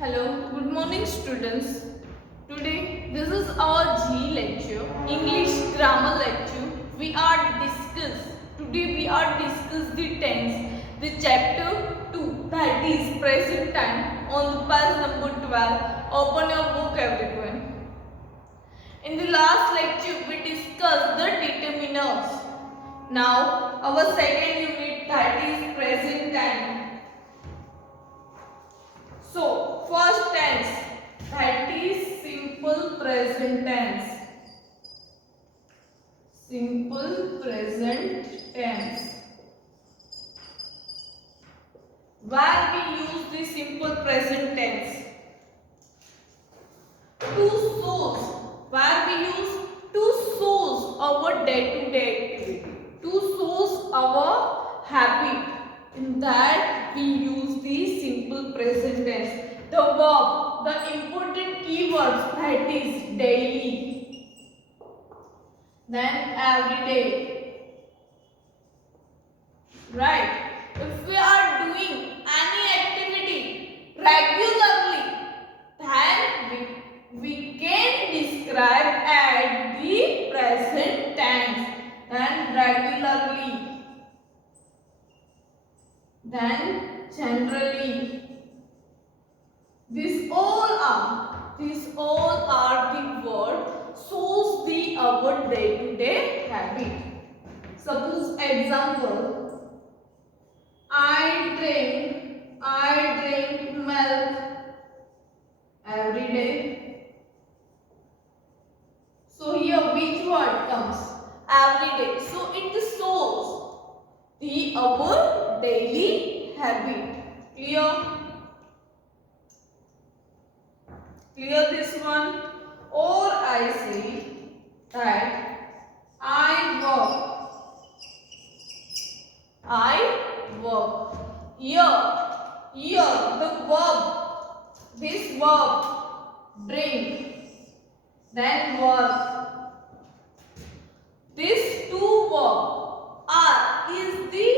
Hello, good morning students. Today this is our G lecture, English grammar lecture. Today we are discuss the tense, the chapter 2, that is present time, on the page number 12. Open your book everyone. In the last lecture we discussed the determiners. Now our second unit, that is present time. So, first tense, that is simple present tense. Simple present tense. Where we use the simple present tense? To shows. Where we use to shows our day-to-day activity. To shows our habit. In that we use the simple present tense. The verb, the important keywords, that is daily, then every day, right? If we are doing any activity regularly, then we can describe at the present tense. Then regularly, then generally. These all are the word shows the our day-to-day habit. Suppose example, I drink milk every day. So here which word comes? Every day. So it shows the our daily habit. Clear? Clear this one? Or I say that I work. Here the verb, this verb, drink, then work. These two verbs are is the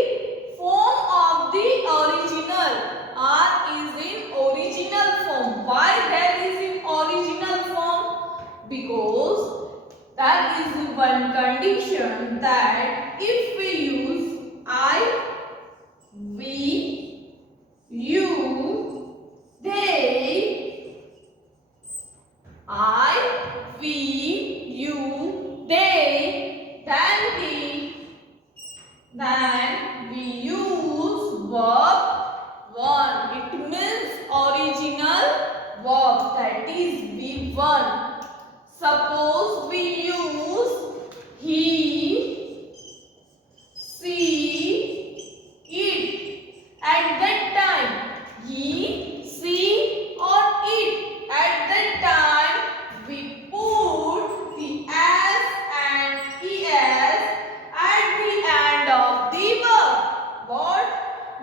form of the original. Are is in original form. Why there is in original form? Because there is one condition that if we use I, we, you, they, I, we, you, they, then we use verb 1. It means original verb, that is V1. Suppose we use he, she, it. At that time, he, she or it. At that time, we put the s and es at the end of the verb. What?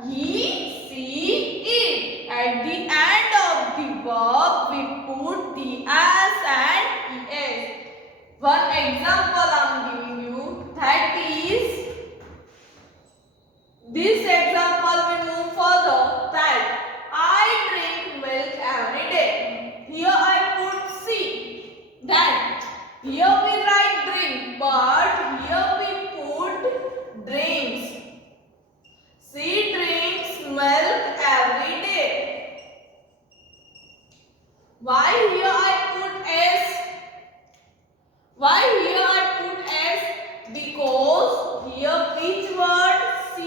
He, she, it. At the end of the verb, we put the s and es. One example I am giving you, that is this example will move further, that I drink milk every day. Here I put C. Then here we write drink, but here we put drinks. She drinks milk every day. Why here I put S? Why here I put S? Because here which word? C.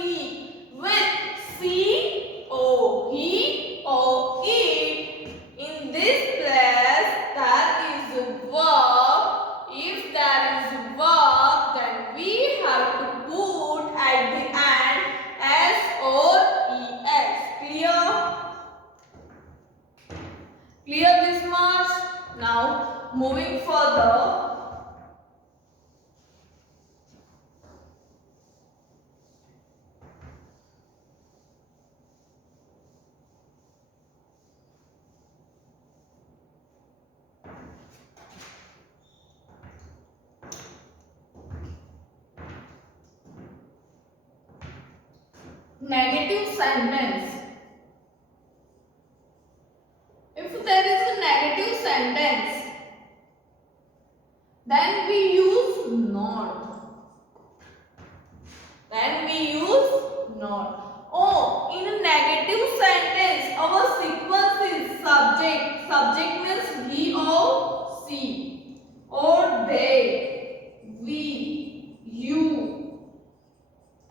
With C, O, he, O, it. In this place there is a verb. If there is a verb, then we have to put at the end S or ES. Clear? Clear this much? Now moving further. Negative sentence. If not. Then we use not. Oh, in a negative sentence, our sequence is subject. Subject means he or she, or they, we, you,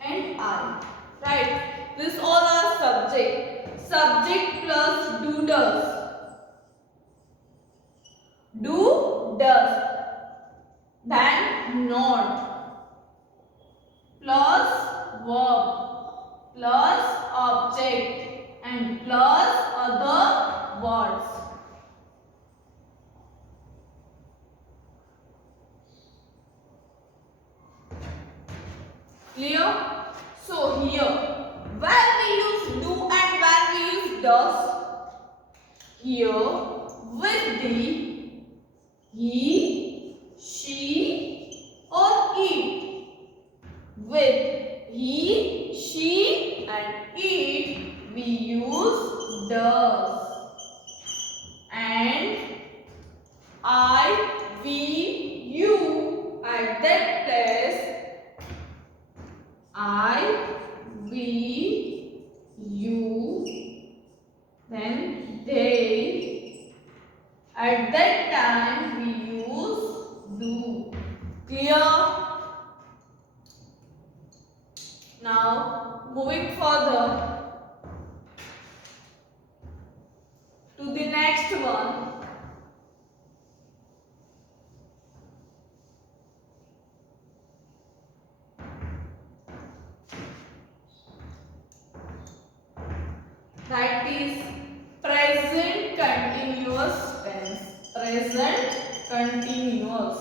and I. Right? This all are subject. Subject plus do does. Do does. Then not. Plus verb. Plus object. And plus other words. Clear? So here, where we use do and where we use does. Here, with the he, she, or it. With he, she, and it, we use does. And I, we, you, at that place, I, we, you, then they. At that time we use do. Clear? Now moving further to the next one. That is present continuous tense. Present continuous.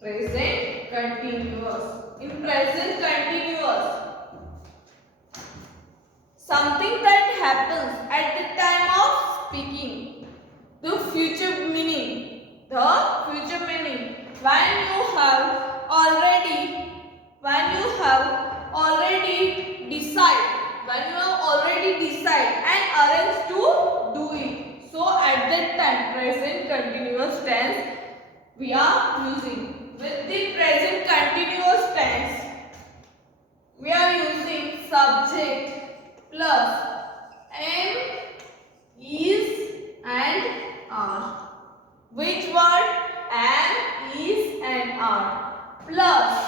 Present continuous. In present continuous, something that happens at the time of speaking. The future meaning. The future meaning. When you have already decide and arrange to do it. So at that time, present continuous tense we are using. With the present continuous tense, we are using subject plus am, is, and are. Which word? Am, is, and are. Plus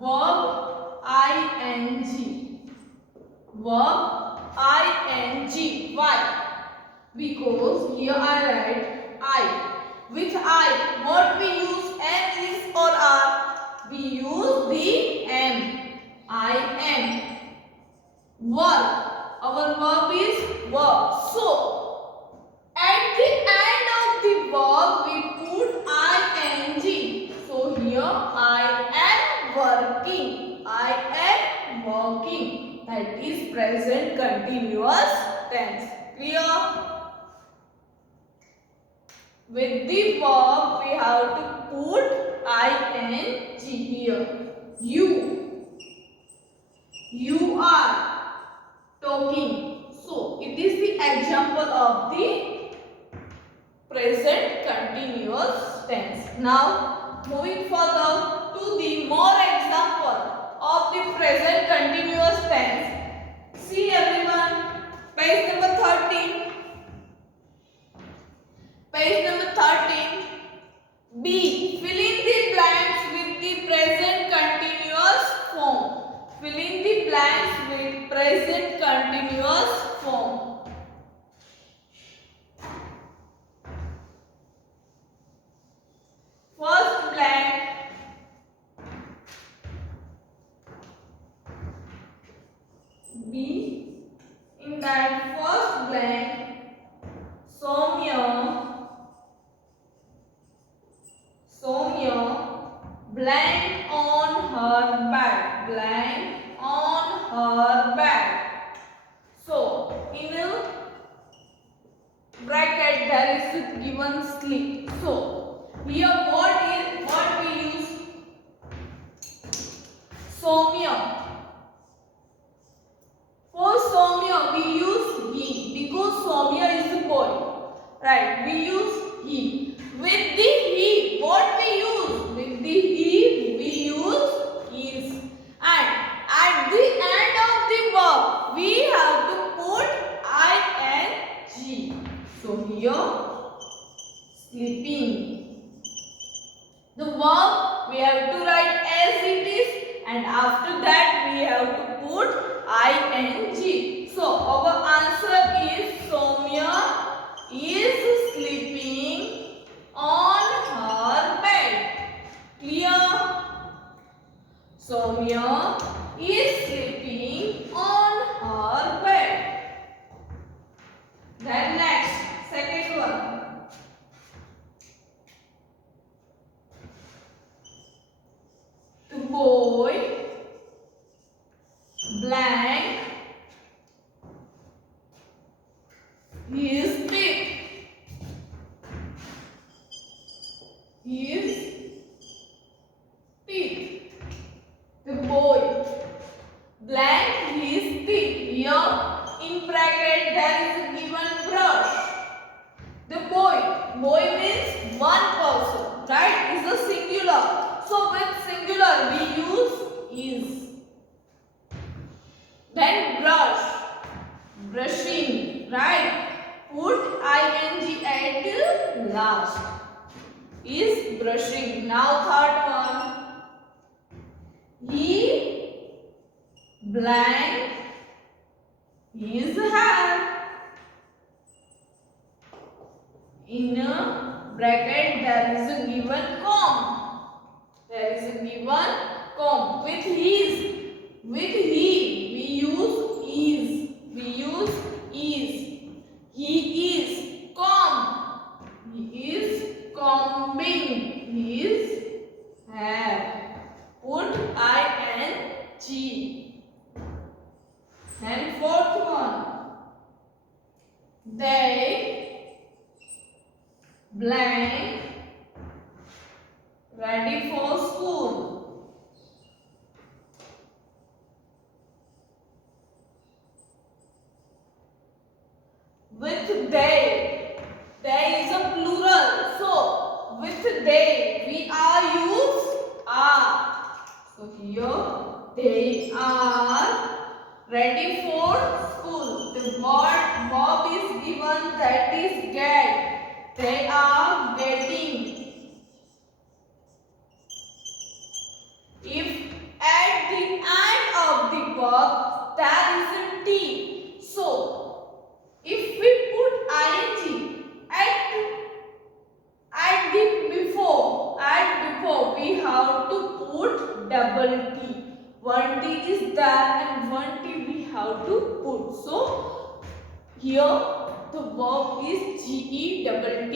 verb ing. Verb ing. Why? Because here I write I. With I, what we use? Am, is, or are? We use the am. I am. Verb. Our verb is verb. So, at the end of the verb, we put ing. So, here I am working. I am working. That is present continuous tense. Clear? With the verb, we have to put ing here. You are talking. So, it is the example of the present continuous tense. Now, moving further to the more example of the present continuous tense. See everyone, page number 13. Page number 13. B. Fill in the blanks with the present continuous form. Fill in the blanks with present continuous form. First blank. B. In that first blank, Soumya blank on her bed. Blank on her bed. So, in a bracket there is given sleep. So, here what we use? Soumya. For Soumya we use he right? We use he. With the he, what we use? With the he, we use is. And at the end of the verb, we have to put ing. So here, sleeping. The verb we have to write as it is, and after that we have to put ing. So our answer is Soumya is sleeping on her bed. Clear? Soumya is sleeping on her bed. Then next, second one. The boy blank his teeth. His teeth. The boy blank his teeth. Here in bracket there is a given brush. The boy means one person, right? Is a singular. So with singular we use is. Then brush, brushing, right? Put ing at last. Is brushing. Now third one. He blank his hair. In a bracket there is a given comb. There is a given comb. With he we use is. We use is. He is comb. He is combing his hair. Put ing. And fourth one. They blank ready for school. With they is a plural. So with they we are use are. So here they are ready for school. The verb is given, that is get. They are getting. If at the end of the verb there is a T. So if we put ing at before we have to put double T. One T is there and one T we have to put. So here the verb is getting.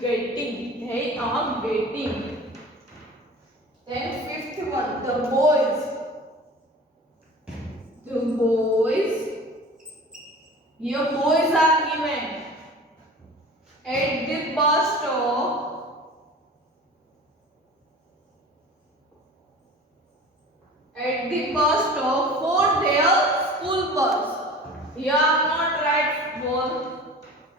Getting. They are getting. Then fifth one, the boys. The boys. Here boys are given. At the bus stop. At the bus stop for their school bus. Here I am not right for.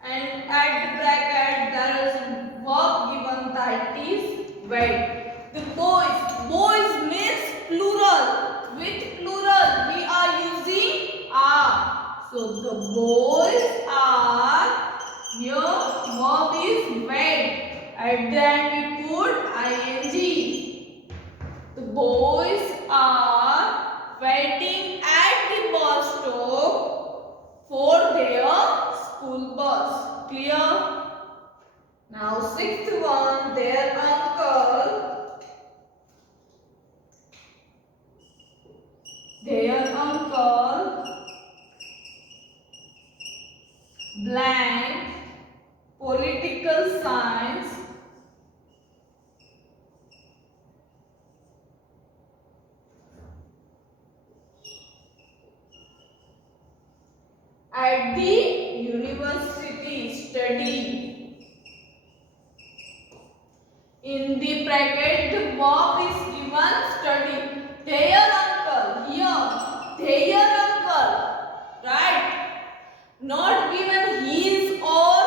And at the bracket there is a verb given, that is wait. The boys means plural. With plural we are using are. So the boys are. Here verb is wait. At the end we put ing. The boys are waiting at the bus stop for their school bus. Clear? Now sixth one, their uncle. Their uncle blank political science at the university study. In the bracket the verb is given study. Their uncle. Here their uncle, right? Not given his or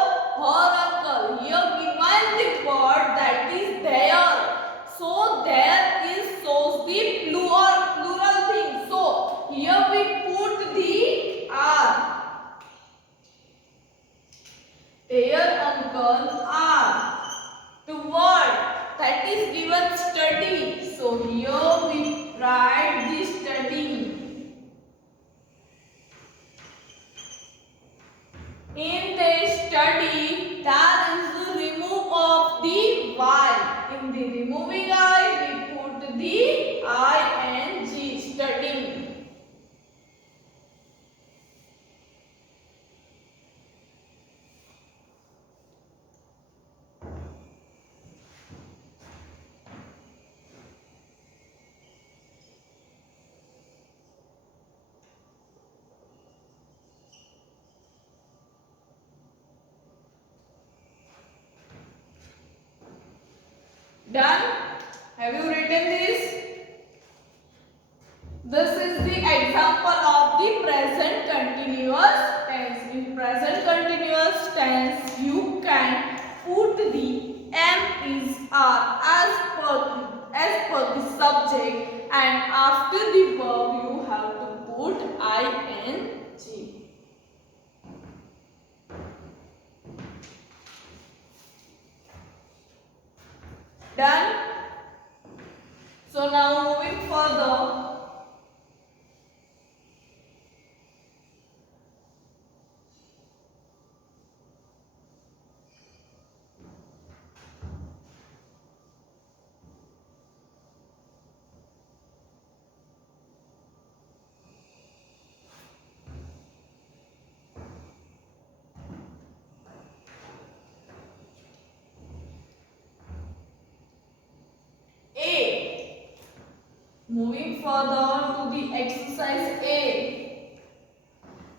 Dear uncle are. To what? That is given study. So here we write the study. In the study, there is the remove of the Y. In the removing I, we put the ing. Studying. Done? Have you written this? This is the example of the present continuous tense. In present continuous tense, you can put the am is are as per the subject, and after the verb you have to put ing. Done? So now moving further. Moving further to the exercise A.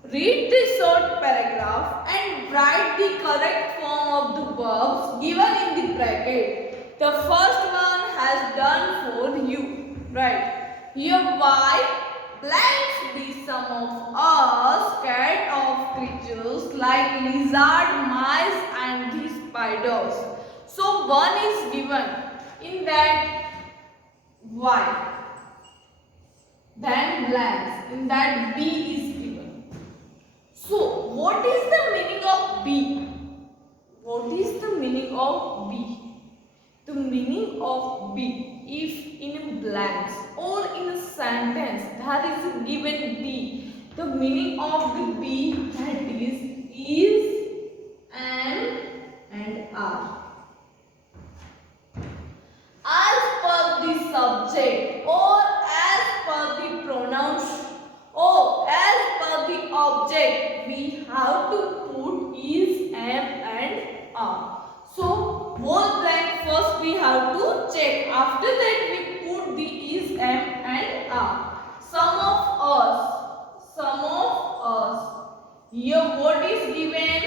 Read the short paragraph and write the correct form of the verbs given in the bracket. The first one has done for you. Right. Here Y blanks the sum of us cat of creatures like lizard, mice and the spiders. So one is given in that Y. Then blanks in that B is given. So what is the meaning of B? What is the meaning of B? The meaning of B, if in blanks or in a sentence there is given B, the meaning of the B that is, am and are. As per the subject or as per the pronouns or as per the object, we have to put is, am and are. So both blank first we have to check. After that we put the is, am and are. Some of us. Here what is given?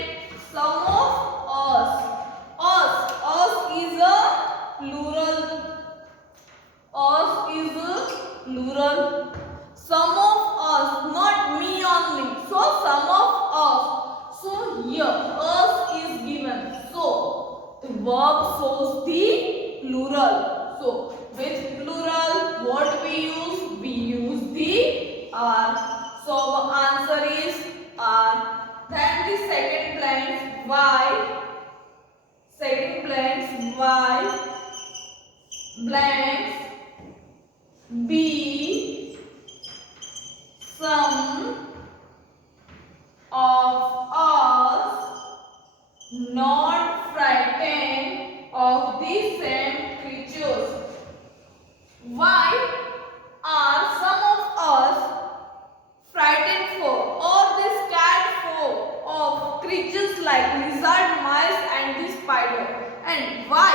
Some of us. Us is a plural. Us is a plural. Some of us, not me only. So some of us. So here us is given. So the verb shows the plural. So with plural, what we use? We use the are. So our answer is are. Then the second blank Y. Second blank Y. Blanks be some of us not frightened of the same creatures. Why are some of us frightened for or the scared for of creatures like lizard, mice and the spider? And why?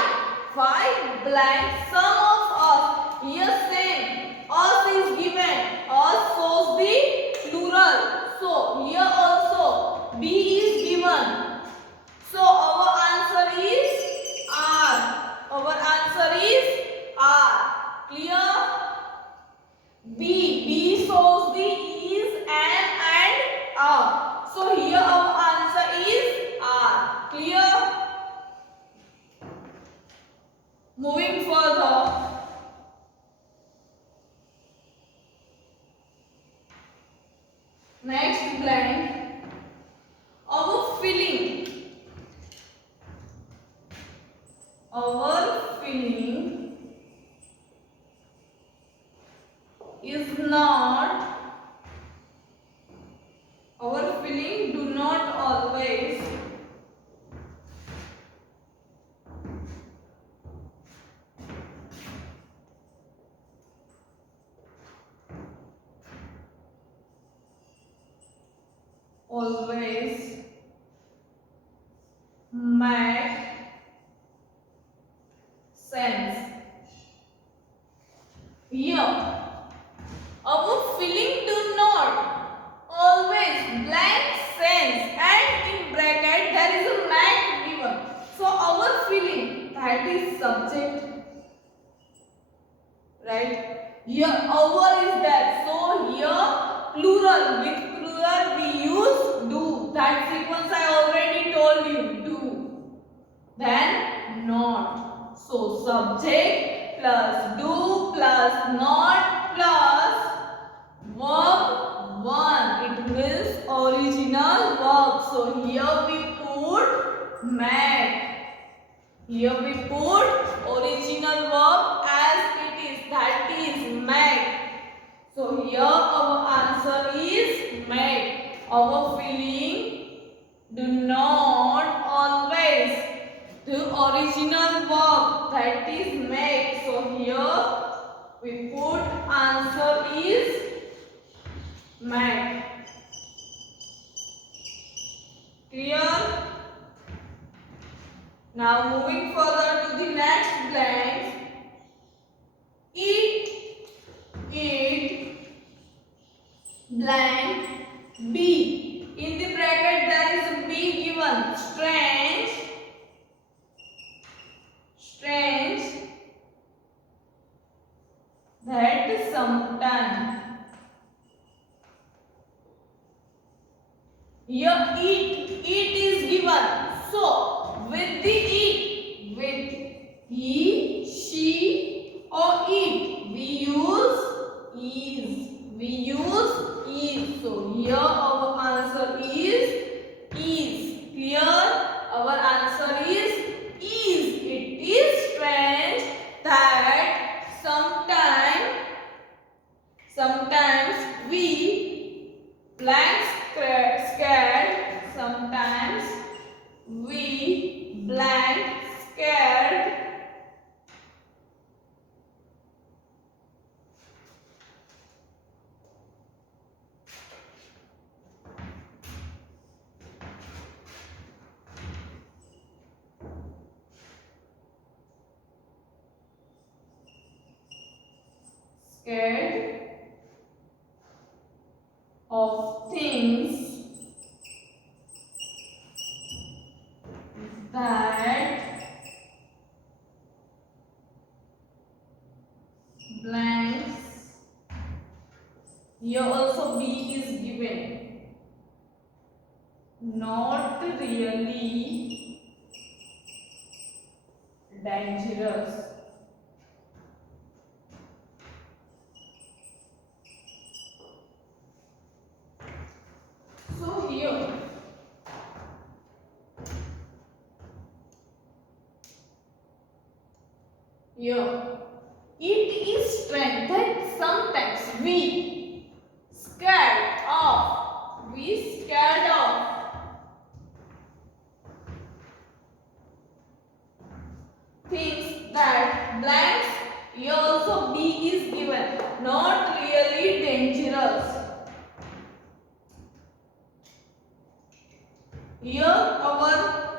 Why blank some of us? Here same. Us is given. Us shows the plural. So here also B is given. So our answer is R. Our answer is R. Clear? B shows the is, am and are. So here our answer is R. Clear? Moving further. Here our is there. So here plural. With plural we use do. That sequence I already told you. Do. Then not. So subject plus do plus not plus verb 1. It means original verb. So here we put met. Here we put original verb as it is. That is met. So here our answer is met. Our feeling do not always. The original verb that is make. So here we put answer is met. Clear? Now moving further to the next blank. Eat, blank, B. In the bracket there is a B given. Strange, that sometime. Here eat is given. So with the eat, with he, she or it, we use is. So here our answer is clear. Our answer is. It is strange that sometimes we blank scared. Sometimes we blank scared. Scared of things that blanks. Here also B is given. Not really dangerous. So here it is strange that sometimes we scared of things that blanks. Here also B is given. Not really dangerous. Here our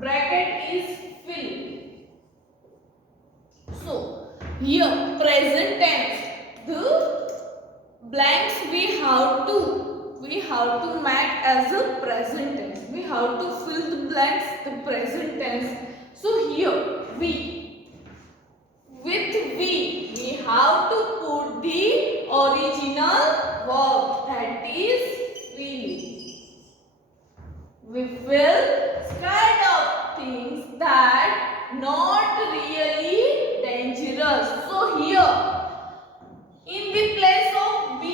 bracket is filled. So here present tense. The blanks we have to make as a present tense. We have to fill the blanks the present tense. So here we have to put the original verb, that is will. We will scared of things that not really dangerous. So here in the place of B,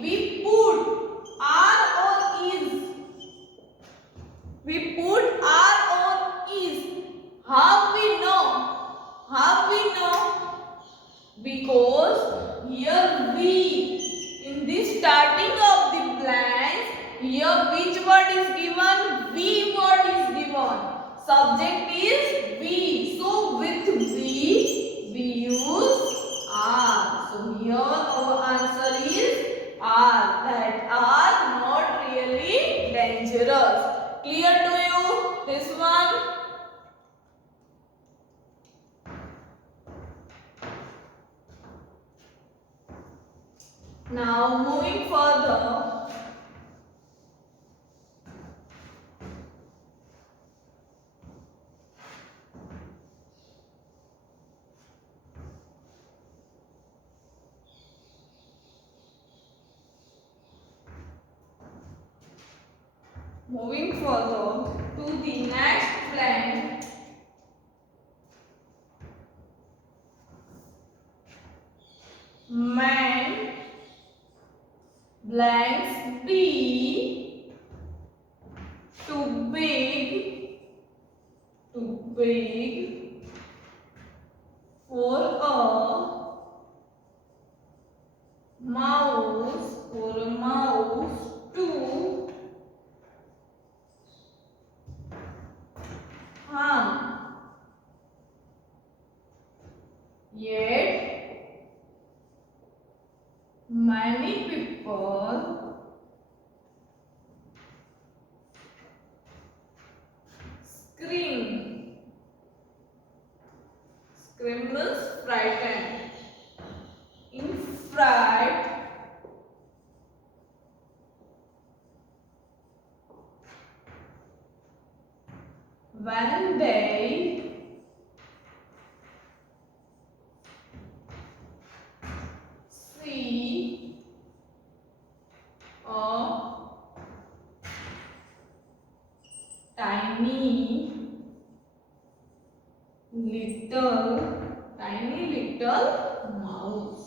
we put R or is. How we know? Because here we, in the starting of the blanks, here which word is given? We word is given. Subject is we. So with we use are. So here our answer is are. That are not really dangerous. Clear to you this one? Now moving further. Moving further to the next blank. Man blanks be too big for a mouse to harm. Yet many people scream. Scream means frightened. In fright, when they see a tiny little mouse.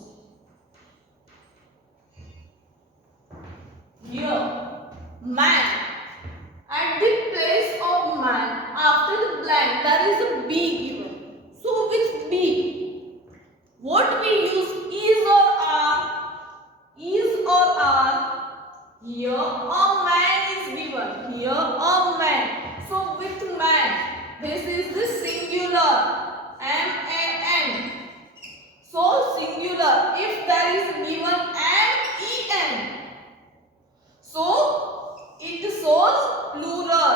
Here, man. At the place of man, after the blank, there is a B given. So with B, what we use is or are? Is or are? Here a man is given. Here a man. So with man, this is the singular. M-A-N. So singular. If there is given M-E-N, so it shows plural.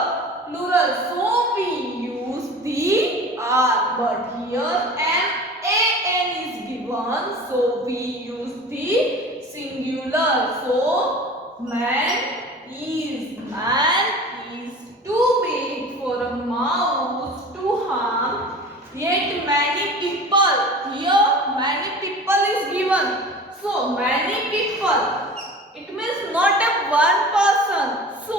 So we use the R. But here M-A-N is given. So we use the singular. So man is too big for a mouse to harm. Yet many people. Here many people is given. So many people. It means not a one person. So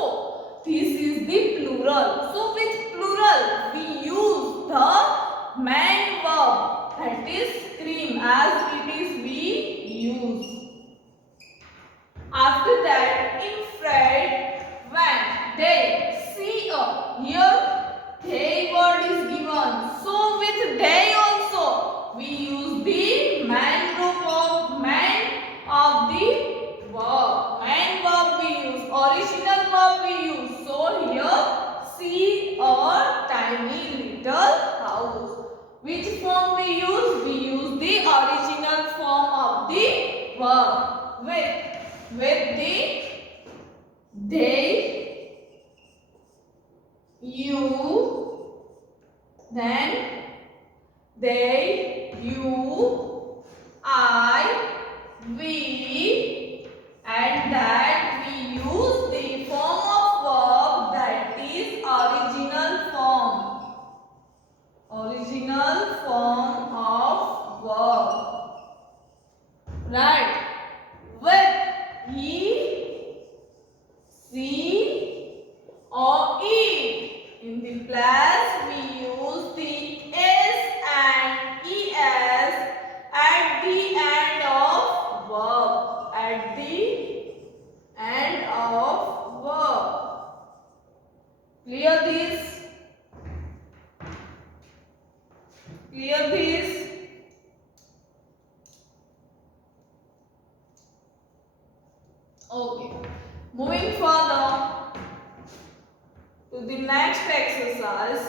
this is the plural. So with plural we use the main verb, that is scream, as it is we use. After that, in fright, when they see a, here they word is given. So with they also we use the main group of main of the verb. Main verb we use, original verb we use. So here see a tiny little house. Which form we use? We use the original form of the verb. With the they, you, then they, you, I, we, and that we use the form of verb that is original form. Original form of verb. Right. With he, see, or eat. In the place we use the s and es at the end of verb. At the end of verb. Clear this? Clear this? Okay. Moving further to the next exercise.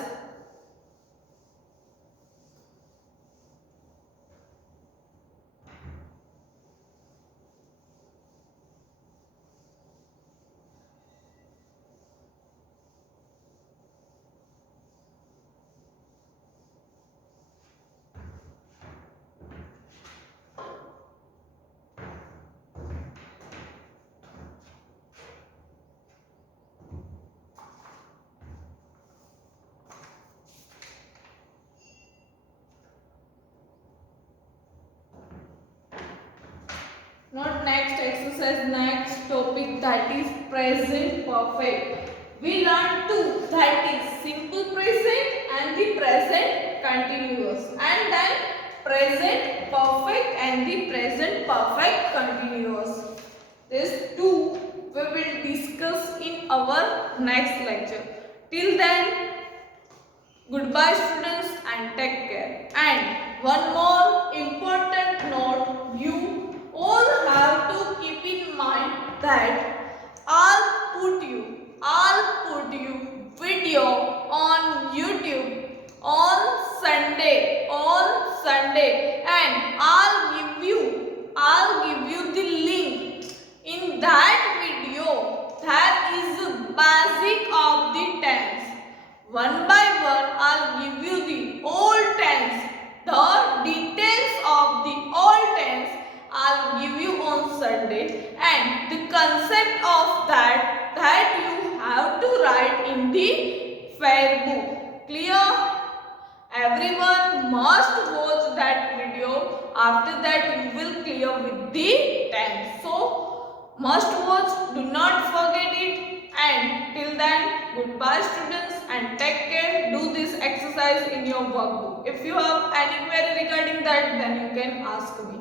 Not next exercise, next topic, that is present perfect. we learned two, that is simple present and the present continuous, and then present perfect and the present perfect continuous. These two we will discuss in our next lecture. Till then, goodbye students and take care. And one more important note, you all have to keep in mind that I'll put you video on YouTube on Sunday, and I'll give you the link. In that video there is a basic of the tense. One by one I'll give you the old tense. The details of the old tense I'll give you on Sunday, and the concept of that you have to write in the fair book. Clear? Everyone must watch that video. After that you will clear with the tense. So must watch, do not forget it. And till then, goodbye students and take care. Do this exercise in your workbook. If you have any query regarding that, then you can ask me.